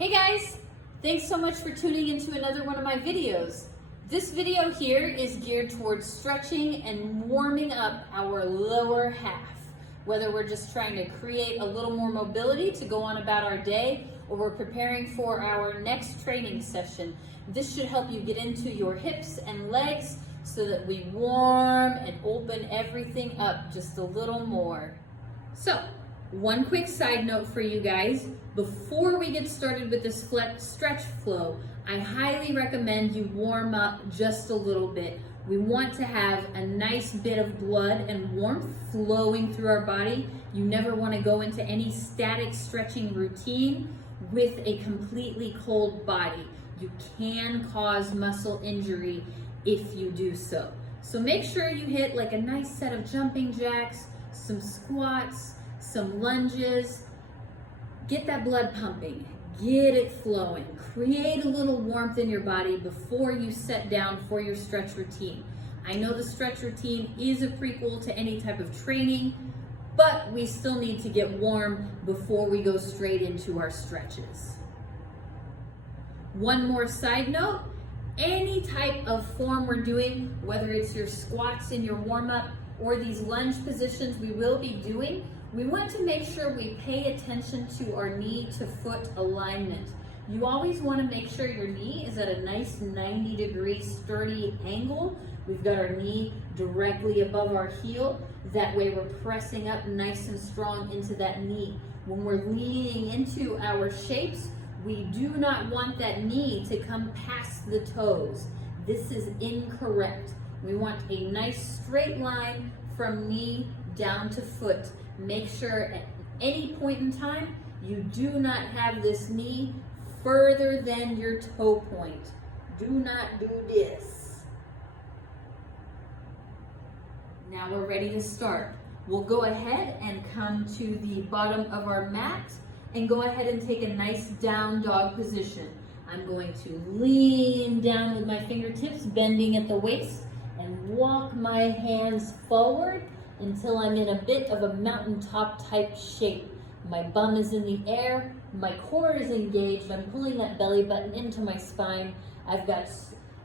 Hey guys, thanks so much for tuning into another one of my videos. This video here is geared towards stretching and warming up our lower half. Whether we're just trying to create a little more mobility to go on about our day, or we're preparing for our next training session, this should help you get into your hips and legs so that we warm and open everything up just a little more. So, one quick side note for you guys. Before we get started with this stretch flow, I highly recommend you warm up just a little bit. We want to have a nice bit of blood and warmth flowing through our body. You never want to go into any static stretching routine with a completely cold body. You can cause muscle injury if you do so. So make sure you hit like a nice set of jumping jacks, some squats, some lunges. Get that blood pumping, get it flowing, create a little warmth in your body before you set down for your stretch routine. I know the stretch routine is a prequel to any type of training, but we still need to get warm before we go straight into our stretches. One more side note, any type of form we're doing, whether it's your squats in your warm-up or these lunge positions we will be doing, we want to make sure we pay attention to our knee to foot alignment. You always want to make sure your knee is at a nice 90-degree sturdy angle. We've got our knee directly above our heel. That way we're pressing up nice and strong into that knee. When we're leaning into our shapes, we do not want that knee to come past the toes. This is incorrect. We want a nice straight line from knee down to foot. Make sure at any point in time, you do not have this knee further than your toe point. Do not do this. Now we're ready to start. We'll go ahead and come to the bottom of our mat and go ahead and take a nice down dog position. I'm going to lean down with my fingertips, bending at the waist, and walk my hands forward until I'm in a bit of a mountaintop type shape. My bum is in the air, my core is engaged, I'm pulling that belly button into my spine. I've got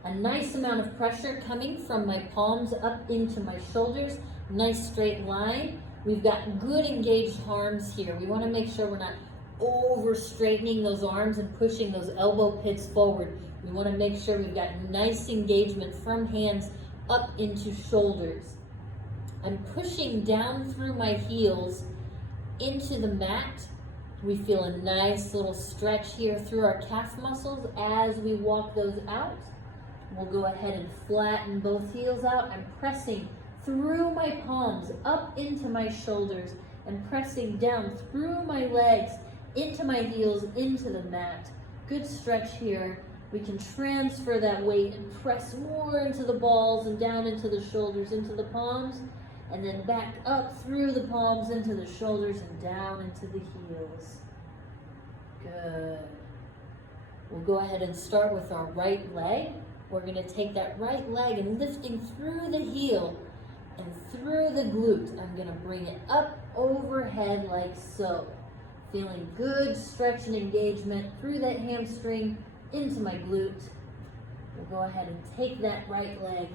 a nice amount of pressure coming from my palms up into my shoulders, nice straight line. We've got good engaged arms here. We want to make sure we're not over straightening those arms and pushing those elbow pits forward. We want to make sure we've got nice engagement from hands up into shoulders. I'm pushing down through my heels into the mat. We feel a nice little stretch here through our calf muscles as we walk those out. We'll go ahead and flatten both heels out. I'm pressing through my palms up into my shoulders and pressing down through my legs into my heels, into the mat. Good stretch here. We can transfer that weight and press more into the balls and down into the shoulders, into the palms, and then back up through the palms into the shoulders and down into the heels. Good. We'll go ahead and start with our right leg. We're going to take that right leg and lifting through the heel and through the glute. I'm going to bring it up overhead like so. Feeling good stretch and engagement through that hamstring into my glute. We'll go ahead and take that right leg,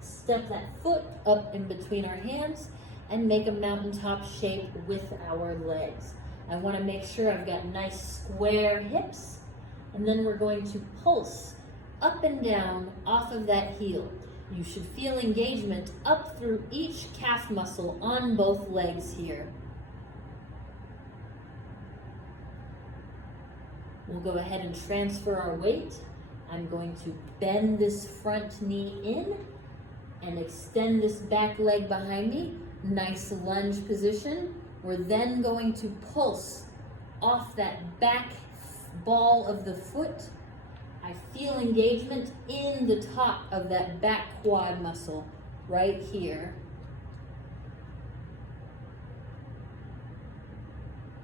step that foot up in between our hands, and make a mountaintop shape with our legs. I want to make sure I've got nice square hips, and then we're going to pulse up and down off of that heel. You should feel engagement up through each calf muscle on both legs here. We'll go ahead and transfer our weight. I'm going to bend this front knee in and extend this back leg behind me. Nice lunge position. We're then going to pulse off that back ball of the foot. I feel engagement in the top of that back quad muscle right here.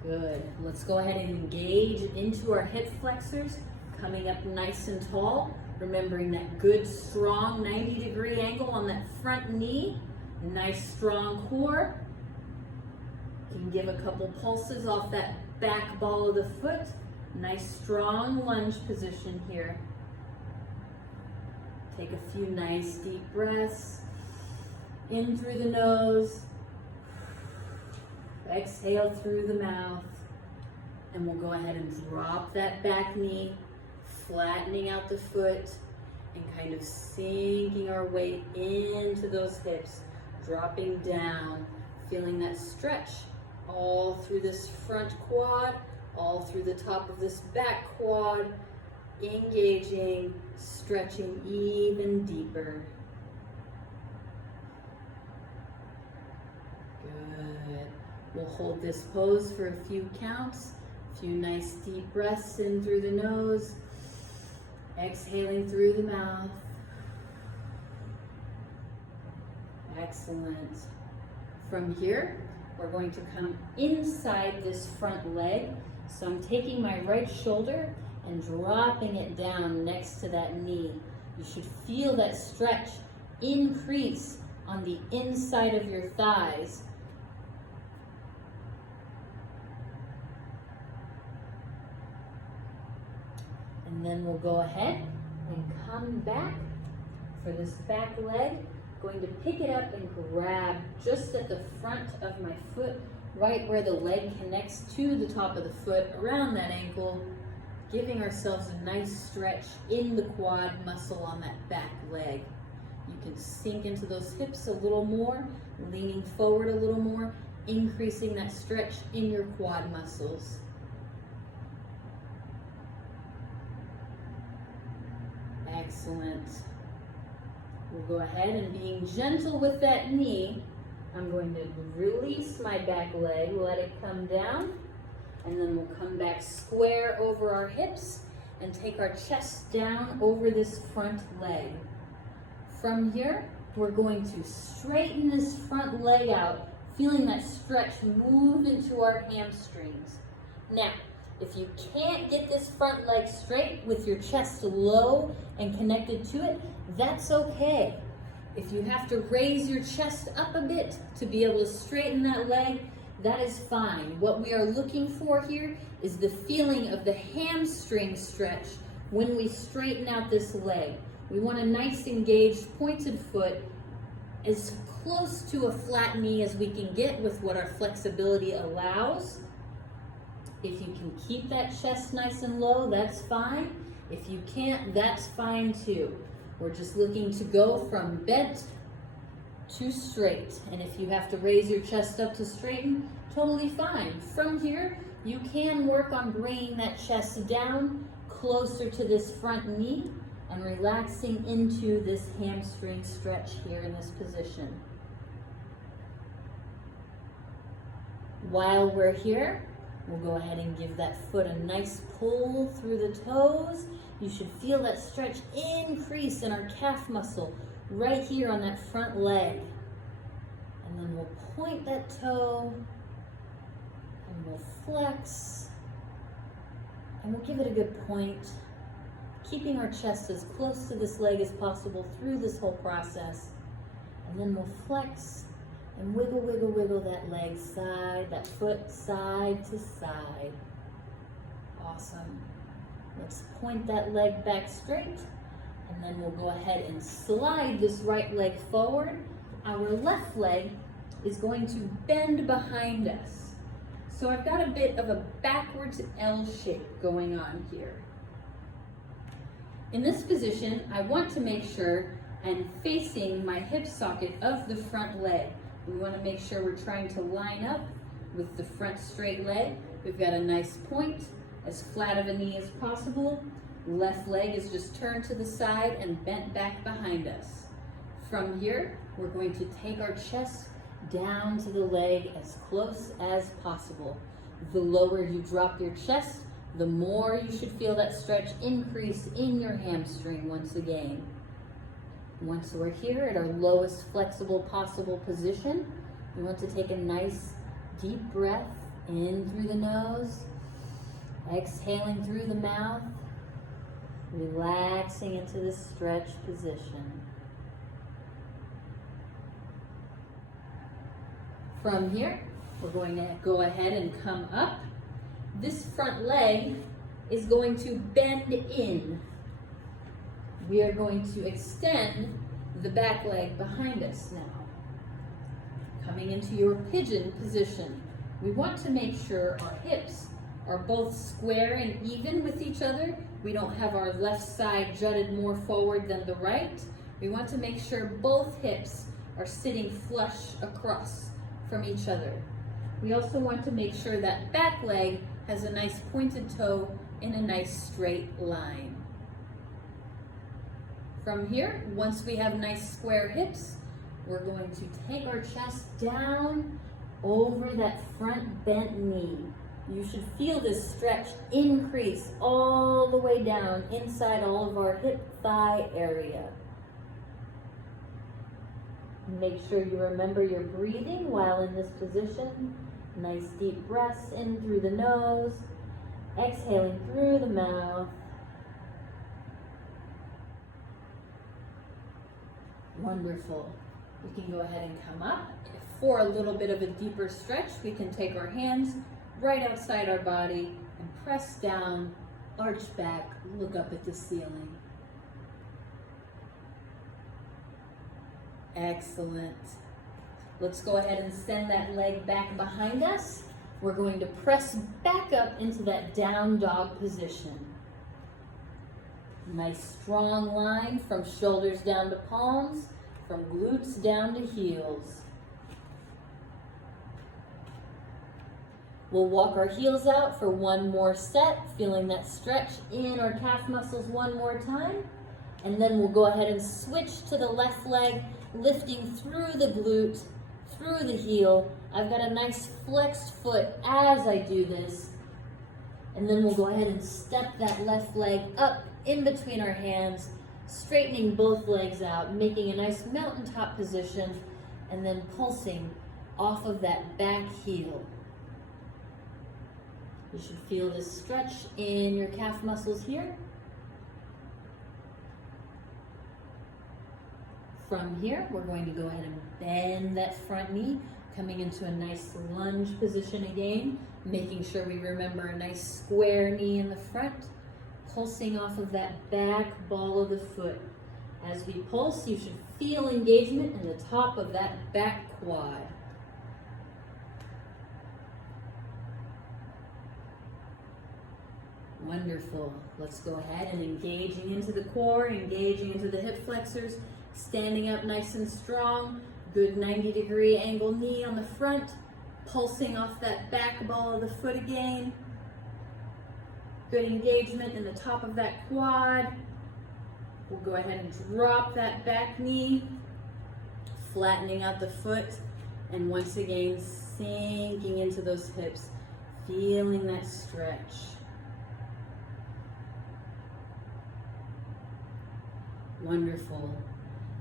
Good. Let's go ahead and engage into our hip flexors, coming up nice and tall, remembering that good, strong 90-degree angle on that front knee, nice, strong core. You can give a couple pulses off that back ball of the foot. Nice strong lunge position here. Take a few nice deep breaths. In through the nose. Exhale through the mouth. And we'll go ahead and drop that back knee, flattening out the foot and kind of sinking our weight into those hips, dropping down, feeling that stretch all through this front quad, all through the top of this back quad, engaging, stretching even deeper. Good. We'll hold this pose for a few counts, a few nice deep breaths in through the nose, exhaling through the mouth. Excellent. From here, we're going to come inside this front leg. So I'm taking my right shoulder and dropping it down next to that knee. You should feel that stretch increase on the inside of your thighs. And then we'll go ahead and come back for this back leg. Going to pick it up and grab just at the front of my foot, right where the leg connects to the top of the foot, around that ankle, giving ourselves a nice stretch in the quad muscle on that back leg. You can sink into those hips a little more, leaning forward a little more, increasing that stretch in your quad muscles. Excellent. We'll go ahead and being gentle with that knee, I'm going to release my back leg, let it come down, and then we'll come back square over our hips and take our chest down over this front leg. From here, we're going to straighten this front leg out, feeling that stretch move into our hamstrings. Now, if you can't get this front leg straight with your chest low and connected to it, that's okay. If you have to raise your chest up a bit to be able to straighten that leg, that is fine. What we are looking for here is the feeling of the hamstring stretch when we straighten out this leg. We want a nice engaged pointed foot, as close to a flat knee as we can get with what our flexibility allows. If you can keep that chest nice and low, that's fine. If you can't, that's fine too. We're just looking to go from bent to straight. And if you have to raise your chest up to straighten, totally fine. From here, you can work on bringing that chest down closer to this front knee and relaxing into this hamstring stretch here in this position. While we're here, we'll go ahead and give that foot a nice pull through the toes. You should feel that stretch increase in our calf muscle right here on that front leg. And then we'll point that toe and we'll flex. And we'll give it a good point, keeping our chest as close to this leg as possible through this whole process. And then we'll flex and wiggle, wiggle, wiggle that leg side, that foot side to side. Awesome. Let's point that leg back straight, and then we'll go ahead and slide this right leg forward. Our left leg is going to bend behind us. So I've got a bit of a backwards L shape going on here. In this position, I want to make sure I'm facing my hip socket of the front leg. We want to make sure we're trying to line up with the front straight leg. We've got a nice point, as flat of a knee as possible. Left leg is just turned to the side and bent back behind us. From here, we're going to take our chest down to the leg as close as possible. The lower you drop your chest, the more you should feel that stretch increase in your hamstring once again. Once we're here at our lowest flexible possible position, we want to take a nice deep breath in through the nose, exhaling through the mouth, relaxing into this stretch position. From here, we're going to go ahead and come up. This front leg is going to bend in. We are going to extend the back leg behind us now. Coming into your pigeon position, we want to make sure our hips are both square and even with each other. We don't have our left side jutted more forward than the right. We want to make sure both hips are sitting flush across from each other. We also want to make sure that back leg has a nice pointed toe in a nice straight line. From here, once we have nice square hips, we're going to take our chest down over that front bent knee. You should feel this stretch increase all the way down inside all of our hip thigh area. Make sure you remember your breathing while in this position. Nice deep breaths in through the nose, exhaling through the mouth. Wonderful. We can go ahead and come up. For a little bit of a deeper stretch, we can take our hands right outside our body and press down, arch back, look up at the ceiling. Excellent. Let's go ahead and send that leg back behind us. We're going to press back up into that down dog position. Nice strong line from shoulders down to palms, from glutes down to heels. We'll walk our heels out for one more set, feeling that stretch in our calf muscles one more time. And then we'll go ahead and switch to the left leg, lifting through the glute, through the heel. I've got a nice flexed foot as I do this. And then we'll go ahead and step that left leg up in between our hands, straightening both legs out, making a nice mountaintop position, and then pulsing off of that back heel. You should feel this stretch in your calf muscles here. From here, we're going to go ahead and bend that front knee, coming into a nice lunge position again, making sure we remember a nice square knee in the front, pulsing off of that back ball of the foot. As we pulse, you should feel engagement in the top of that back quad. Wonderful. Let's go ahead and engaging into the core, engaging into the hip flexors, standing up nice and strong. Good 90-degree angle knee on the front, pulsing off that back ball of the foot again. Good engagement in the top of that quad. We'll go ahead and drop that back knee, flattening out the foot, and once again sinking into those hips, feeling that stretch. Wonderful.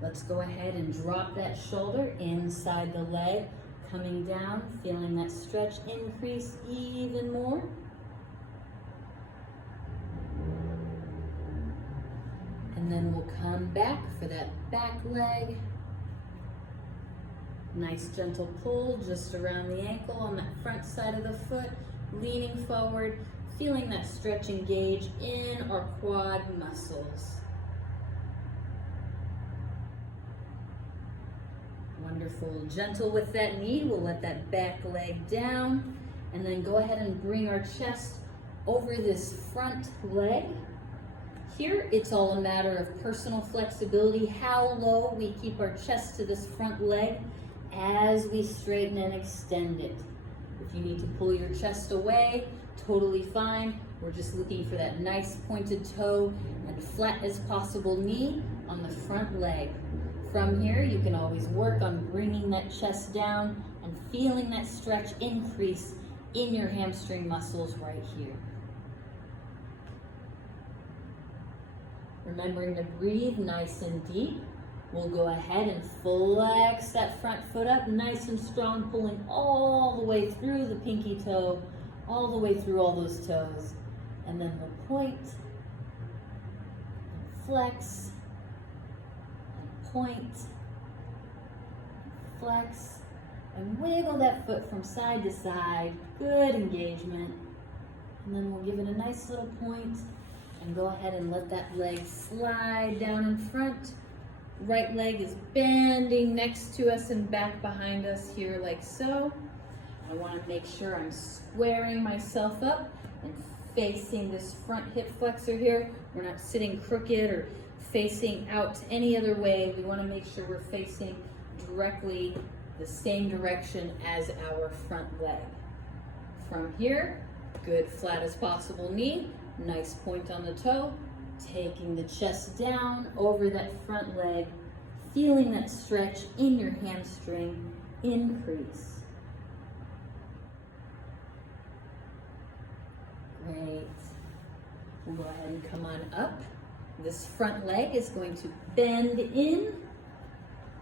Let's go ahead and drop that shoulder inside the leg, coming down, feeling that stretch increase even more. And then we'll come back for that back leg. Nice gentle pull just around the ankle on that front side of the foot, leaning forward, feeling that stretch engage in our quad muscles. Wonderful. Gentle with that knee. We'll let that back leg down and then go ahead and bring our chest over this front leg. Here, it's all a matter of personal flexibility, how low we keep our chest to this front leg as we straighten and extend it. If you need to pull your chest away, totally fine. We're just looking for that nice pointed toe and flat as possible knee on the front leg. From here, you can always work on bringing that chest down and feeling that stretch increase in your hamstring muscles right here. Remembering to breathe nice and deep. We'll go ahead and flex that front foot up nice and strong, pulling all the way through the pinky toe, all the way through all those toes. And then we'll point, and flex, and point, flex, and wiggle that foot from side to side. Good engagement. And then we'll give it a nice little point and go ahead and let that leg slide down in front. Right leg is bending next to us and back behind us here like so. I want to make sure I'm squaring myself up and facing this front hip flexor here. We're not sitting crooked or facing out any other way. We want to make sure we're facing directly the same direction as our front leg. From here, good flat as possible knee, nice point on the toe, taking the chest down over that front leg, feeling that stretch in your hamstring increase. Great. We'll go ahead and come on up. This front leg is going to bend in.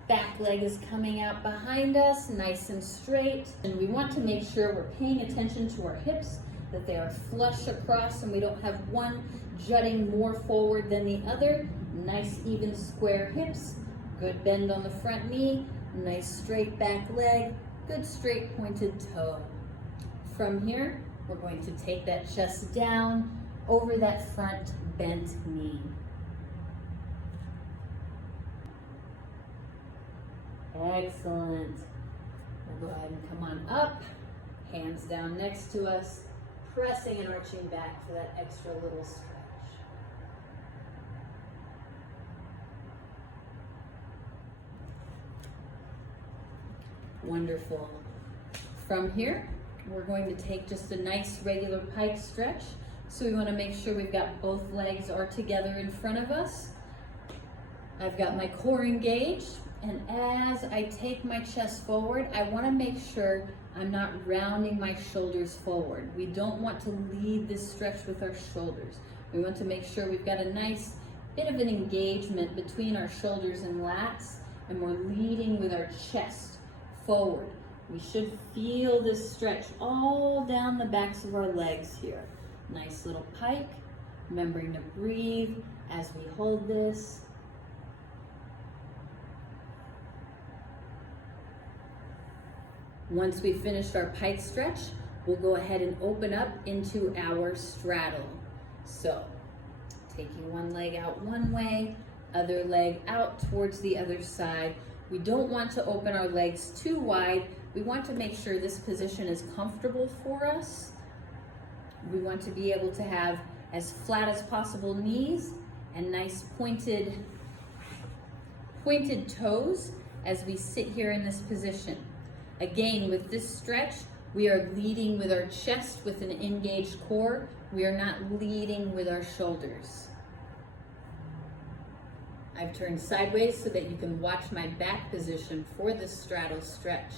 Back leg is coming out behind us, nice and straight. And we want to make sure we're paying attention to our hips, that they are flush across and we don't have one jutting more forward than the other. Nice even square hips, good bend on the front knee, nice straight back leg, good straight pointed toe. From here, we're going to take that chest down over that front bent knee. Excellent. We'll go ahead and come on up, hands down next to us, pressing and arching back for that extra little stretch. Wonderful. From here, we're going to take just a nice regular pike stretch. So we want to make sure we've got both legs are together in front of us. I've got my core engaged, and as I take my chest forward, I want to make sure I'm not rounding my shoulders forward. We don't want to lead this stretch with our shoulders. We want to make sure we've got a nice bit of an engagement between our shoulders and lats, and we're leading with our chest forward. We should feel this stretch all down the backs of our legs here. Nice little pike, remembering to breathe as we hold this. Once we've finished our pike stretch, we'll go ahead and open up into our straddle. So, taking one leg out one way, other leg out towards the other side. We don't want to open our legs too wide. We want to make sure this position is comfortable for us. We want to be able to have as flat as possible knees and nice pointed toes as we sit here in this position. Again, with this stretch, we are leading with our chest with an engaged core. We are not leading with our shoulders. I've turned sideways so that you can watch my back position for this straddle stretch.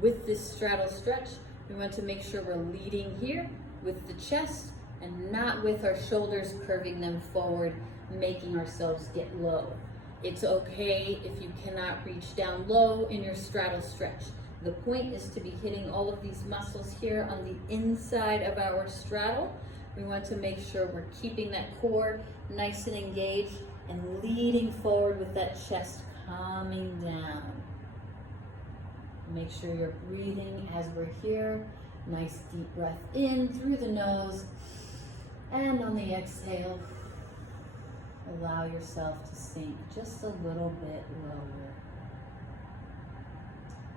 With this straddle stretch, we want to make sure we're leading here with the chest and not with our shoulders curving them forward, making ourselves get low. It's okay if you cannot reach down low in your straddle stretch. The point is to be hitting all of these muscles here on the inside of our straddle. We want to make sure we're keeping that core nice and engaged and leading forward with that chest coming down. Make sure you're breathing as we're here. Nice deep breath in through the nose, and on the exhale, allow yourself to sink just a little bit lower.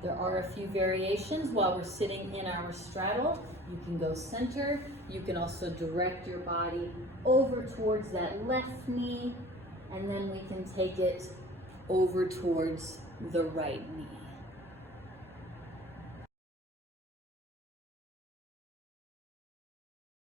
There are a few variations while we're sitting in our straddle. You can go center. You can also direct your body over towards that left knee, and then we can take it over towards the right knee.